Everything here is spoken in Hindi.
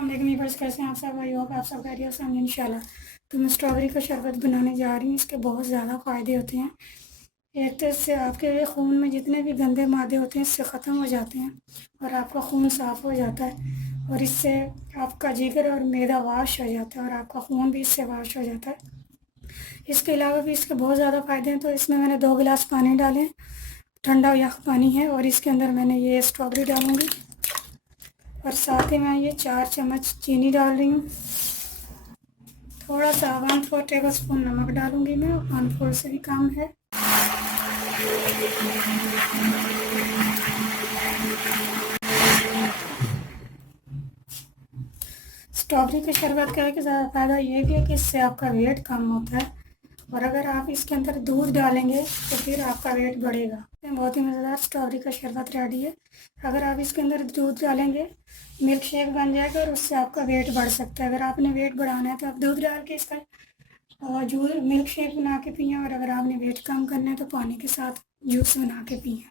अस्सलाम वालेकुम। कैसे हैं आप सब? भाई होप आप सब खैरियत से होंगे इंशाल्लाह। तो मैं स्ट्रॉबेरी का शरबत बनाने जा रही हूँ। इसके बहुत ज़्यादा फ़ायदे होते हैं। एक तो इससे आपके खून में जितने भी गंदे मादे होते हैं इससे ख़त्म हो जाते हैं और आपका खून साफ़ हो जाता है। और इससे आपका जिगर और मैदा वाश हो जाता है और आपका खून भी इससे वाश हो जाता है। इसके अलावा भी इसके बहुत ज़्यादा फ़ायदे हैं। तो इसमें मैंने 2 गिलास पानी डाले, ठंडा यख पानी है, और इसके अंदर मैंने ये स्ट्रॉबेरी डालूँगी और साथ ही मैं ये 4 चम्मच चीनी डाल रही हूँ। थोड़ा सा 1/4 टेबल स्पून नमक डालूँगी मैं, 1/4 से भी कम है। स्ट्रॉबेरी के शरबत का एक ज़्यादा फ़ायदा ये भी है कि इससे आपका वेट कम होता है, और अगर आप इसके अंदर दूध डालेंगे तो फिर आपका वेट बढ़ेगा। बहुत ही मज़ेदार स्ट्रॉबेरी का शरबत रेडी है। अगर आप इसके अंदर दूध डालेंगे मिल्क शेक बन जाएगा और उससे आपका वेट बढ़ सकता है। अगर आपने वेट बढ़ाना है तो आप दूध डाल के इसका जूस मिल्क शेक बना के पिएँ, और अगर आपने वेट कम करना है तो पानी के साथ जूस बना के पिएँ।